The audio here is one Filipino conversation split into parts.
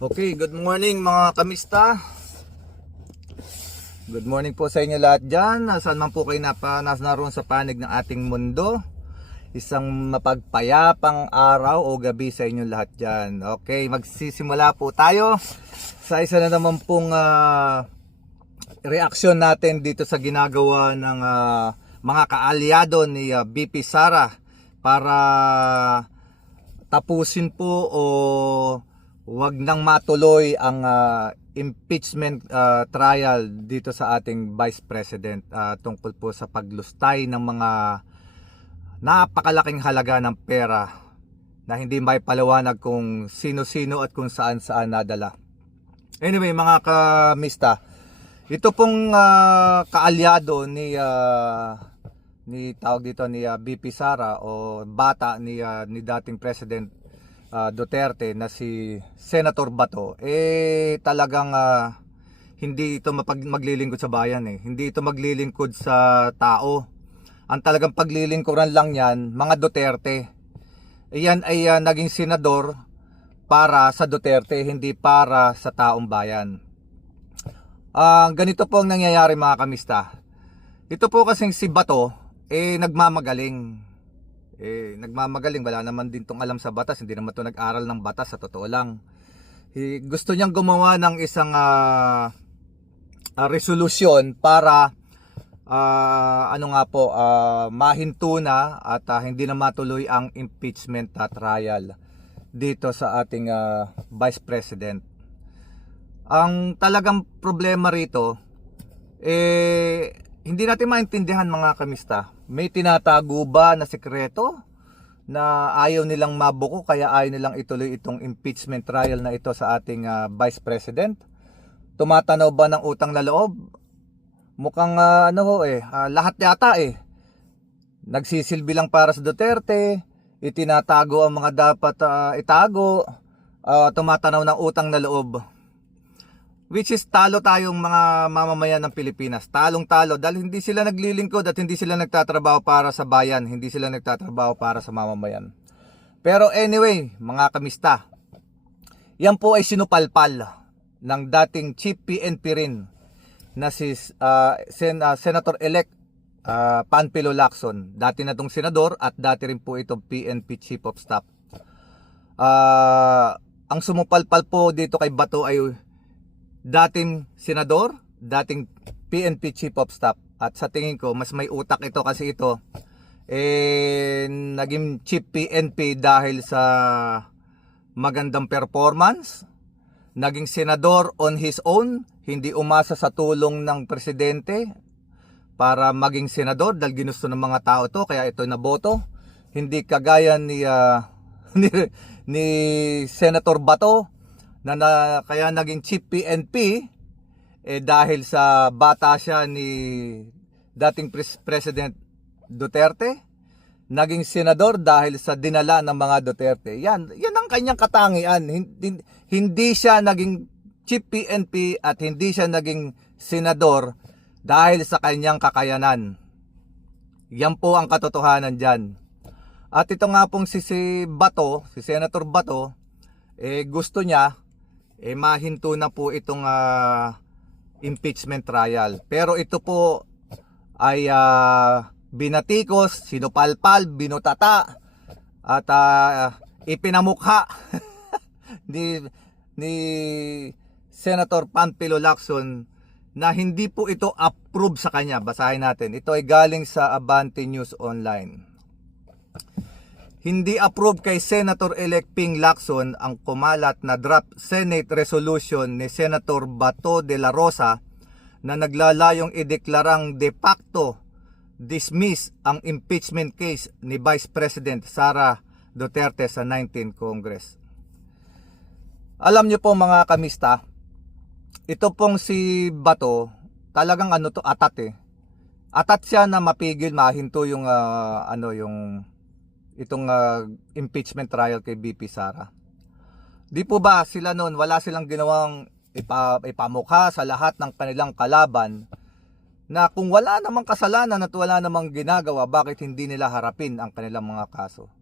Okay, good morning mga kamista. Good morning po sa inyo lahat dyan. Saan man po kayo naroon sa panig ng ating mundo. Isang mapagpayapang araw o gabi sa inyo lahat dyan. Okay, magsisimula po tayo sa isa na naman pong reaksyon natin dito sa ginagawa ng mga kaalyado ni VP Sara para tapusin po o wag nang matuloy ang impeachment trial dito sa ating Vice President tungkol po sa paglustay ng mga napakalaking halaga ng pera na hindi may paliwanag kung sino-sino at kung saan-saan nadala. Anyway, mga kamista, ito pong kaalyado ni tawag dito ni VP Sara o bata ni dating President Duterte na si Senator Bato, talagang hindi ito maglilingkod sa bayan Hindi ito maglilingkod sa tao. Ang talagang paglilingkuran lang yan, mga Duterte. Iyan ay naging senador para sa Duterte, hindi para sa taong bayan. Ganito po ang nangyayari mga kamista. Ito po kasing si Bato, nagmamagaling. Wala naman din tong alam sa batas, hindi naman to nag-aral ng batas sa totoo lang. Gusto niyang gumawa ng isang resolusyon para mahinto na at hindi na matuloy ang impeachment trial dito sa ating Vice President. Ang talagang problema rito hindi natin maintindihan mga kamista. May tinatago ba na sekreto na ayaw nilang mabuko kaya ayaw nilang ituloy itong impeachment trial na ito sa ating Vice President? Tumatanaw ba ng utang na loob? Mukhang lahat yata nagsisilbi lang para sa Duterte, itinatago ang mga dapat itago, tumatanaw ng utang na loob. Which is talo tayong mga mamamayan ng Pilipinas. Talong-talo dahil hindi sila naglilingkod at hindi sila nagtatrabaho para sa bayan, hindi sila nagtatrabaho para sa mamamayan. Pero anyway, mga kamista, yan po ay sinupalpal ng dating Chief PNP rin na si Senator-elect Panfilo Lacson. Dati na itong senador at dati rin po itong PNP Chief of Staff. Ang sumupalpal po dito kay Bato ay dating senador, dating PNP Chief of Staff. At sa tingin ko, mas may utak ito kasi ito naging Chief PNP dahil sa magandang performance. Naging senador on his own, hindi umasa sa tulong ng presidente para maging senador dahil ginusto ng mga tao to, kaya ito naboto. Hindi kagaya ni ni Senator Bato na kaya naging Chief PNP dahil sa bata siya ni dating President Duterte, naging senador dahil sa dinala ng mga Duterte. Yan ang kanyang katangian. Hindi siya naging Chief PNP at hindi siya naging senador dahil sa kanyang kakayanan. Yan po ang katotohanan dyan. At ito nga pong si Bato, si Senator Bato, gusto niya mahinto na po itong impeachment trial. Pero ito po ay binatikos, sinupalpal, binutata at ipinamukha ni Senator Panfilo Lacson na hindi po ito approve sa kanya. Basahin natin. Ito ay galing sa Abante News Online. Hindi approve kay Senator-elect Ping Lacson ang kumalat na draft Senate resolution ni Senator Bato de la Rosa na naglalayong ideklarang de facto dismiss ang impeachment case ni Vice President Sara Duterte sa 19th Congress. Alam niyo po mga kamista, ito pong si Bato, talagang atat Atat siya na mapigil, mahinto yung itong impeachment trial kay VP Sara. Di po ba sila noon, wala silang ginawang ipamukha sa lahat ng kanilang kalaban na kung wala namang kasalanan at wala namang ginagawa, bakit hindi nila harapin ang kanilang mga kaso?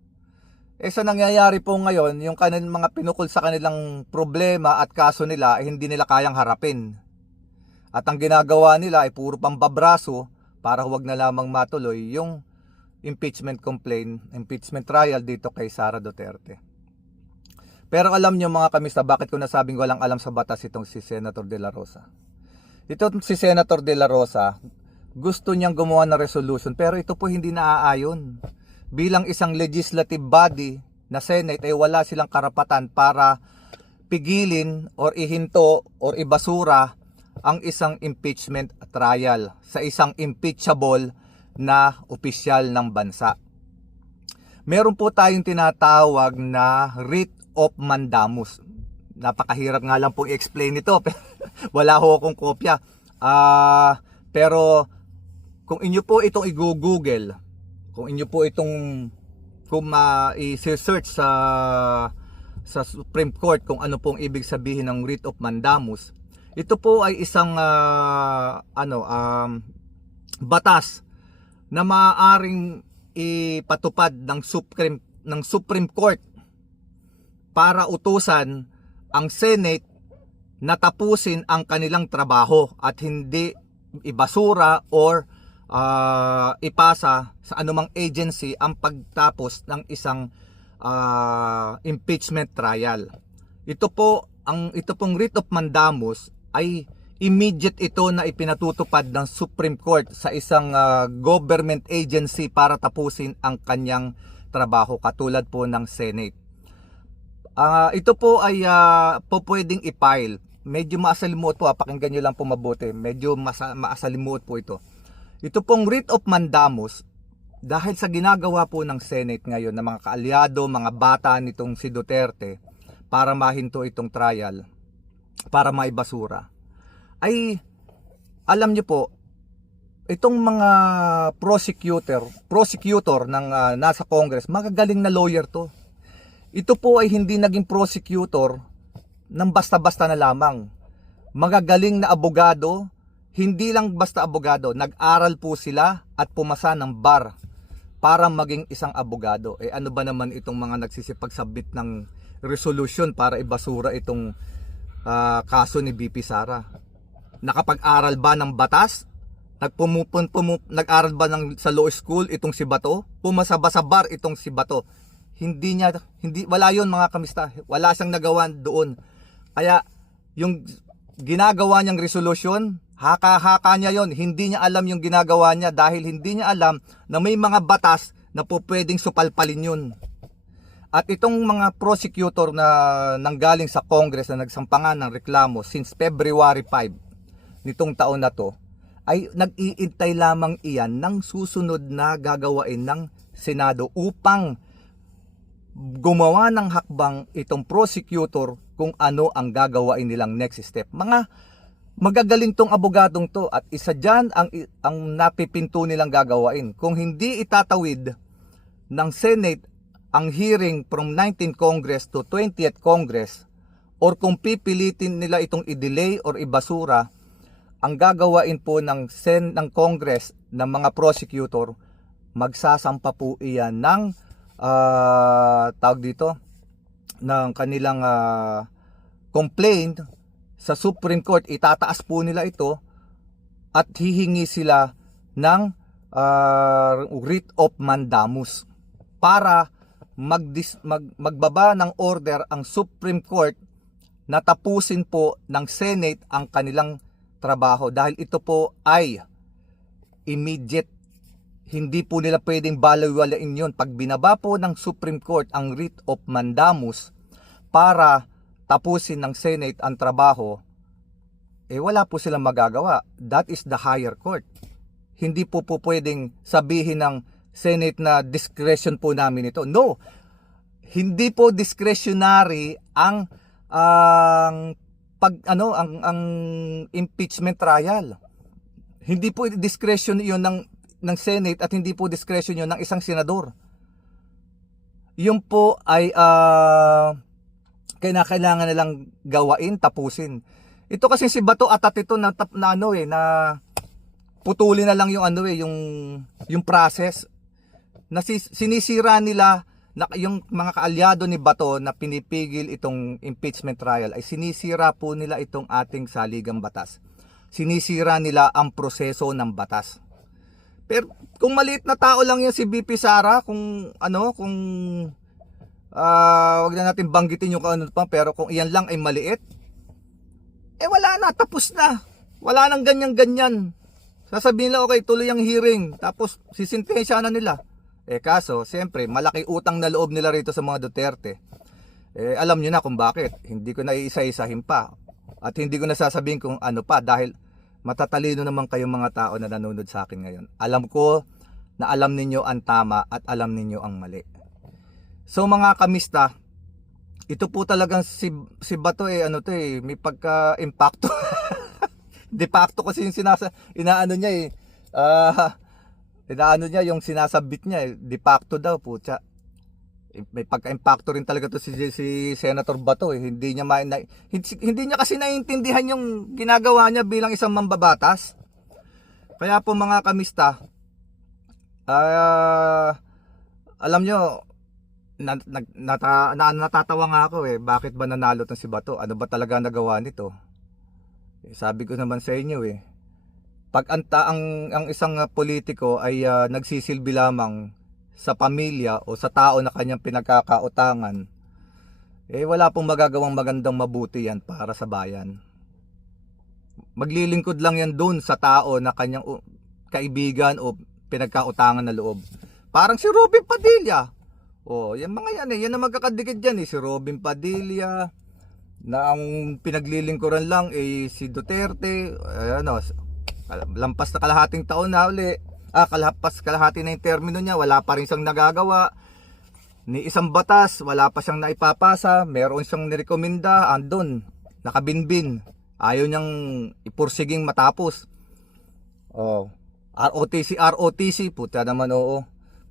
Sa nangyayari po ngayon, yung kanilang mga pinukol sa kanilang problema at kaso nila ay hindi nila kayang harapin. At ang ginagawa nila ay puro pambabraso para huwag na lamang matuloy yung impeachment trial dito kay Sara Duterte. Pero alam nyo mga kamista, bakit ko nasabing walang alam sa batas itong si Senator De La Rosa? Ito si Senator De La Rosa, gusto niyang gumawa ng resolution pero ito po hindi naaayon. Bilang isang legislative body na Senate ay wala silang karapatan para pigilin or ihinto or ibasura ang isang impeachment trial sa isang impeachable na opisyal ng bansa. Meron po tayong tinatawag na writ of mandamus. Napakahirap nga lang pong i-explain ito. Wala ho akong kopya. Pero kung inyo po itong i-google, kung inyo po itong i-search sa Supreme Court kung ano pong ibig sabihin ng writ of mandamus, ito po ay isang batas na maaaring ipatupad ng Supreme Court para utusan ang Senate na tapusin ang kanilang trabaho at hindi ibasura or ipasa sa anumang agency ang pagtapos ng isang impeachment trial. Ito pong writ of mandamus ay immediate ito na ipinatutupad ng Supreme Court sa isang government agency para tapusin ang kanyang trabaho katulad po ng Senate. Ito po ay pwedeng i-file. Medyo maasalimuot po, pakinggan nyo lang po mabuti. Medyo maasalimuot po ito. Ito pong writ of mandamus, dahil sa ginagawa po ng Senate ngayon ng mga kaalyado, mga bata nitong si Duterte para mahinto itong trial, para maibasura, ay alam nyo po, itong mga prosecutor ng nasa Congress, magagaling na lawyer to. Ito po ay hindi naging prosecutor ng basta-basta na lamang. Magagaling na abogado. Hindi lang basta abogado, nag-aral po sila at pumasa ng bar para maging isang abogado. Ano ba naman itong mga nagsisipag-submit ng resolution para ibasura itong kaso ni BP Sara? Nakapag-aral ba ng batas? Nag-aral ba sa law school itong si Bato? Pumasa ba sa bar itong si Bato? Wala yon mga kamista. Wala siyang nagawa doon. Kaya yung ginagawa niyang resolution, haka-haka niya yon. Hindi niya alam yung ginagawa niya dahil hindi niya alam na may mga batas na po pwedeng supalpalin yun. At itong mga prosecutor na nanggaling sa Congress na nagsampangan ng reklamo since February 5 nitong taon na to, ay nag-iintay lamang iyan ng susunod na gagawain ng Senado upang gumawa ng hakbang itong prosecutor kung ano ang gagawain nilang next step. Magagaling tong abogadong to at isa dyan ang napipinto nilang gagawain. Kung hindi itatawid ng Senate ang hearing from 19th Congress to 20th Congress or kung pipilitin nila itong i-delay or ibasura, ang gagawain po ng Congress ng mga prosecutor, magsasampa po iyan ng ng kanilang complaint sa Supreme Court. Itataas po nila ito at hihingi sila ng writ of mandamus para magbaba ng order ang Supreme Court na tapusin po ng Senate ang kanilang trabaho dahil ito po ay immediate. Hindi po nila pwedeng balewalain yun. Pag binaba po ng Supreme Court ang writ of mandamus para tapusin ng Senate ang trabaho, wala po silang magagawa. That is the higher court. Hindi po pwedeng sabihin ng Senate na discretion po namin ito. No. Hindi po discretionary ang impeachment trial. Hindi po discretion 'yon ng Senate at hindi po discretion 'yon ng isang senador. Yun po ay kailangan nilang gawain, tapusin. Ito kasi si Bato atat ito na putulin na lang yung yung process. Sinisira nila yung mga kaalyado ni Bato na pinipigil itong impeachment trial ay sinisira po nila itong ating saligang batas. Sinisira nila ang proseso ng batas. Pero kung maliit na tao lang yan si BP Sara, kung wag na natin banggitin yung ano pa, pero kung iyan lang ay maliit, wala na, tapos na. Wala nang ganyan-ganyan. Sasabihin nila, okay, tuloy ang hearing, tapos sisintensya na nila. Kaso, siyempre, malaki utang na loob nila rito sa mga Duterte. Alam nyo na kung bakit. Hindi ko na iisa-isahin pa. At hindi ko na sasabihin kung ano pa, dahil matatalino naman kayong mga tao na nanonood sa akin ngayon. Alam ko na alam ninyo ang tama at alam ninyo ang mali. So mga kamista, ito po talagang si Bato may pagka-impacto. De facto kasi yung inaano niya inaano niya yung sinasabit niya de facto daw po. May pagka-impacto rin talaga to si Senator Bato Hindi niya kasi naiintindihan yung ginagawa niya bilang isang mambabatas. Kaya po mga kamista, alam nyo, natatawa nga ako bakit ba nanalo tong si Bato? Ano ba talaga nagawa nito? Sabi ko naman sa inyo pag ang isang politiko ay nagsisilbi lamang sa pamilya o sa tao na kanyang pinagkakautangan, wala pong magagawang magandang mabuti yan para sa bayan. Maglilingkod lang yan dun sa tao na kanyang kaibigan o pinagkautangan na loob. Parang si Robin Padilla. Yan mga yan ang magkakadikit dyan si Robin Padilla, na ang pinaglilingkuran lang si Duterte. Lampas na kalahating taon na uli. Kalahati na yung termino niya, wala pa rin siyang nagagawa. Ni isang batas, wala pa siyang naipapasa. Meron siyang nirekomenda, andun, nakabinbin. Ayaw niyang ipursiging matapos. ROTC, puta naman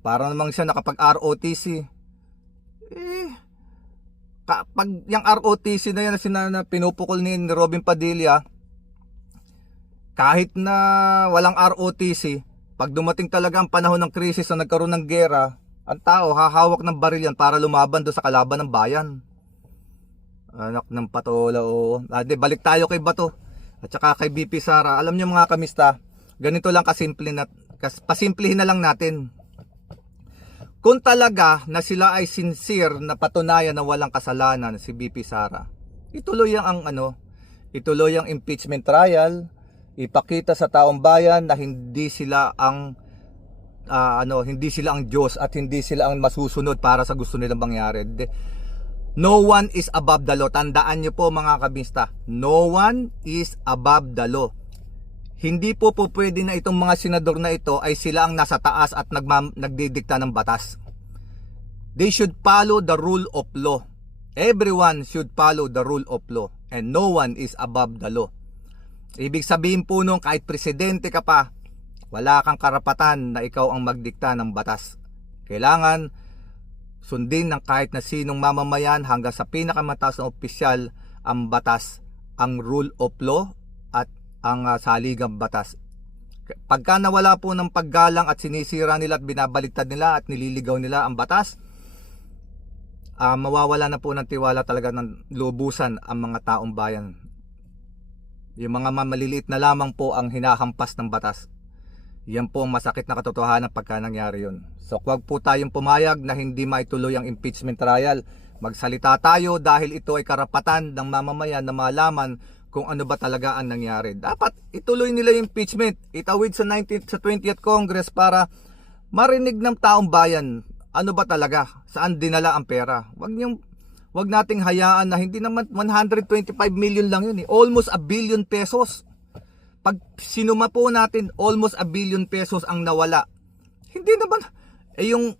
Para namang siya nakapag-ROTC. Pag yung ROTC na yan na pinupukol ni Robin Padilla, kahit na walang ROTC, pag dumating talaga ang panahon ng krisis na nagkaroon ng gera, ang tao hahawak ng baril yan para lumaban doon sa kalaban ng bayan. Anak ng patola balik tayo kay Bato at saka kay BP Sara. Alam niyo mga kamista, ganito lang pasimplihin na lang natin. Kung talaga na sila ay sincere na patunayan na walang kasalanan si BP Sara, ituloy ang impeachment trial, ipakita sa taong bayan na hindi sila ang Diyos at hindi sila ang masusunod para sa gusto nilang mangyari. No one is above the law. Tandaan niyo po mga kabista, no one is above the law. Hindi po pwede na itong mga senador na ito ay sila ang nasa taas at nagdidikta ng batas. They should follow the rule of law. Everyone should follow the rule of law. And no one is above the law. Ibig sabihin po nung kahit presidente ka pa, wala kang karapatan na ikaw ang magdikta ng batas. Kailangan sundin ng kahit na sinong mamamayan hanggang sa pinakamataas na opisyal ang batas, ang rule of law at ang saligang batas. Pagka nawala po ng paggalang at sinisira nila at binabaliktad nila at nililigaw nila ang batas, mawawala na po ng tiwala talaga ng lubusan ang mga taong bayan. Yung mga maliliit na lamang po ang hinahampas ng batas. Yan po ang masakit na katotohanan pagka nangyari yun. So huwag po tayong pumayag na hindi maituloy ang impeachment trial. Magsalita tayo dahil ito ay karapatan ng mamamayan na malaman kung ano ba talaga ang nangyari. Dapat ituloy nila yung impeachment, itawid sa 20th Congress para marinig ng taong bayan ano ba talaga, saan dinala ang pera. Wag nating hayaan na hindi naman 125 million lang yun almost 1 billion pesos. Pag sinuma po natin, almost 1 billion pesos ang nawala. Hindi naman yung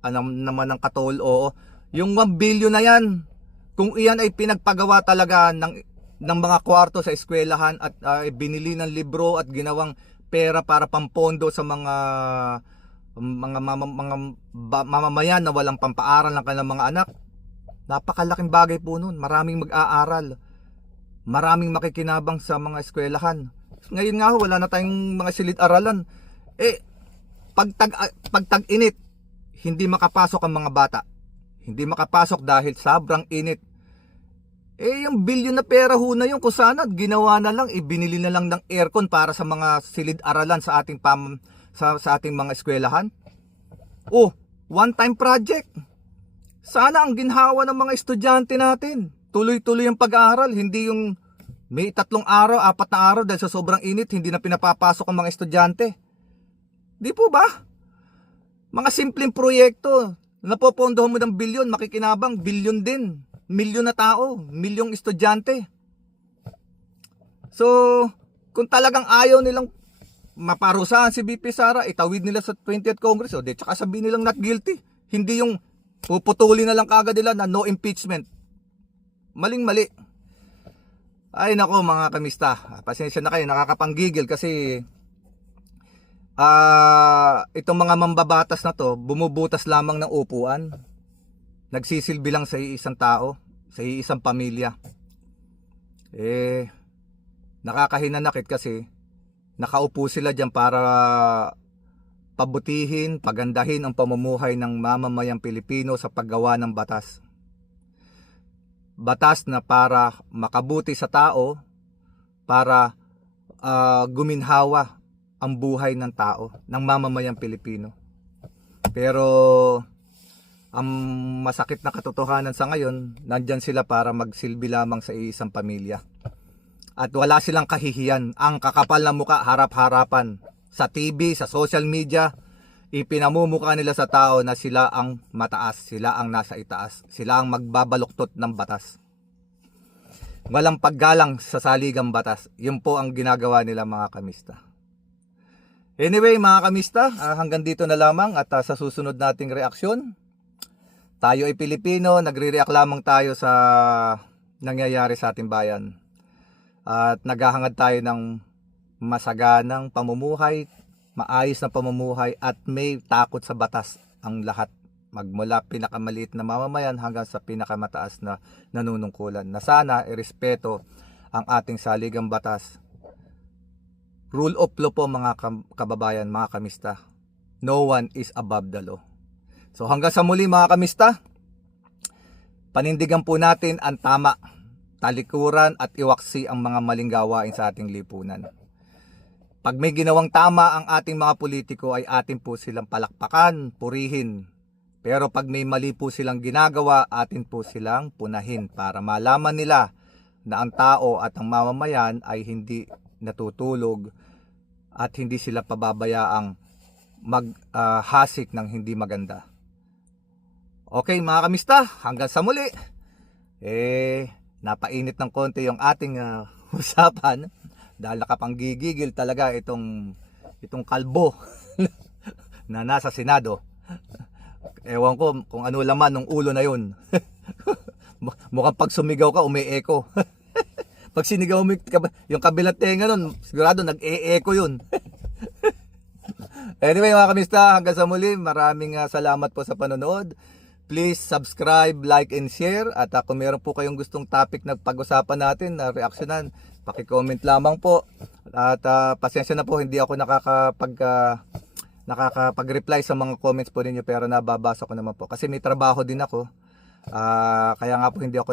naman ng katol, yung 1 billion na yan, kung iyan ay pinagpagawa talaga ng mga kwarto sa eskwelahan at binili ng libro at ginawang pera para pampondo sa mga mamamayan na walang pampaaral ng kanilang mga anak, napakalaking bagay po nun. Maraming mag-aaral, maraming makikinabang sa mga eskwelahan. Ngayon nga wala na tayong mga silid-aralan. Pag tag-init, hindi makapasok ang mga bata. Hindi makapasok dahil sobrang init. Yung bilyon na pera ho na yun, kung sana ginawa na lang, ibinili na lang ng aircon para sa mga silid-aralan sa ating sa ating mga eskwelahan. One-time project. Sana ang ginhawa ng mga estudyante natin, tuloy-tuloy ang pag-aaral, hindi yung may 3 araw, 4 na araw dahil sa sobrang init, hindi na pinapapasok ang mga estudyante. Di po ba? Mga simpleng proyekto, napopondohan mo ng bilyon, makikinabang, bilyon din. Milyon na tao, milyong estudyante. So, kung talagang ayaw nilang maparusahan si VP Sara, itawid nila sa 20th Congress, o tsaka sabihin nilang not guilty. Hindi yung puputuli na lang kagad nila na no impeachment. Maling-mali. Ay nako mga kamista, pasensya na kayo, nakakapanggigil kasi itong mga mambabatas na to, bumubutas lamang ng upuan. Nagsisilbi lang sa isang tao, sa isang pamilya. Nakakahinanakit kasi nakaupo sila dyan para pabutihin, pagandahin ang pamumuhay ng mamamayang Pilipino sa paggawa ng batas. Batas na para makabuti sa tao, para guminhawa ang buhay ng tao, ng mamamayang Pilipino. Pero ang masakit na katotohanan sa ngayon, nandyan sila para magsilbi lamang sa isang pamilya. At wala silang kahihiyan. Ang kakapal na muka, harap-harapan. Sa TV, sa social media, ipinamumukha nila sa tao na sila ang mataas, sila ang nasa itaas, sila ang magbabaluktot ng batas. Walang paggalang sa saligang batas. Yun po ang ginagawa nila mga kamista. Anyway mga kamista, hanggang dito na lamang at sa susunod nating reaksyon. Tayo ay Pilipino, nagre-react lamang tayo sa nangyayari sa ating bayan. At naghahangad tayo ng masaganang pamumuhay, maayos na pamumuhay at may takot sa batas ang lahat. Magmula pinakamaliit na mamamayan hanggang sa pinakamataas na nanunungkulan. Na sana irespeto ang ating saligang batas. Rule of law po mga kababayan, mga kamista. No one is above the law. So hanggang sa muli mga kamista, panindigan po natin ang tama, talikuran at iwaksi ang mga maling gawain sa ating lipunan. Pag may ginawang tama ang ating mga politiko ay atin po silang palakpakan, purihin. Pero pag may mali po silang ginagawa, atin po silang punahin para malaman nila na ang tao at ang mamamayan ay hindi natutulog at hindi sila pababayaang maghasik ng hindi maganda. Okay mga kamista, hanggang sa muli. Napainit ng konti yung ating usapan dahil nakapanggigigil talaga itong kalbo na nasa Senado. Ewan ko kung ano laman ng ulo na yun. Mukhang pag sumigaw ka, umi-echo. Pag sinigaw mo yung kabilang tenga nun, sigurado nag-e-echo yun. Anyway mga kamista, hanggang sa muli, maraming salamat po sa panonood. Please subscribe, like, and share. At kung meron po kayong gustong topic na pag-usapan natin, na reaksyonan, paki-comment lamang po. At pasensya na po, hindi ako nakakapag-reply sa mga comments po ninyo, pero nababasa ko naman po. Kasi may trabaho din ako. Kaya nga po hindi ako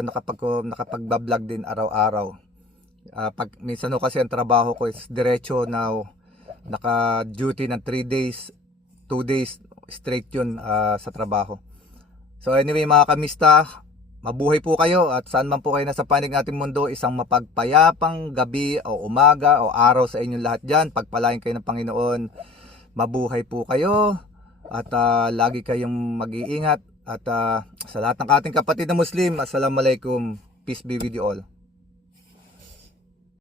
nakapag-vlog din araw-araw. Minsan kasi ang trabaho ko is diretso na naka-duty ng 3 days, 2 days straight yun sa trabaho. So anyway mga kamista, mabuhay po kayo at saan man po kayo nasa panig nating mundo, isang mapagpayapang gabi o umaga o araw sa inyong lahat dyan. Pagpalain kayo ng Panginoon, mabuhay po kayo at lagi kayong mag-iingat. At sa lahat ng ating kapatid na Muslim, Assalamualaikum, peace be with you all.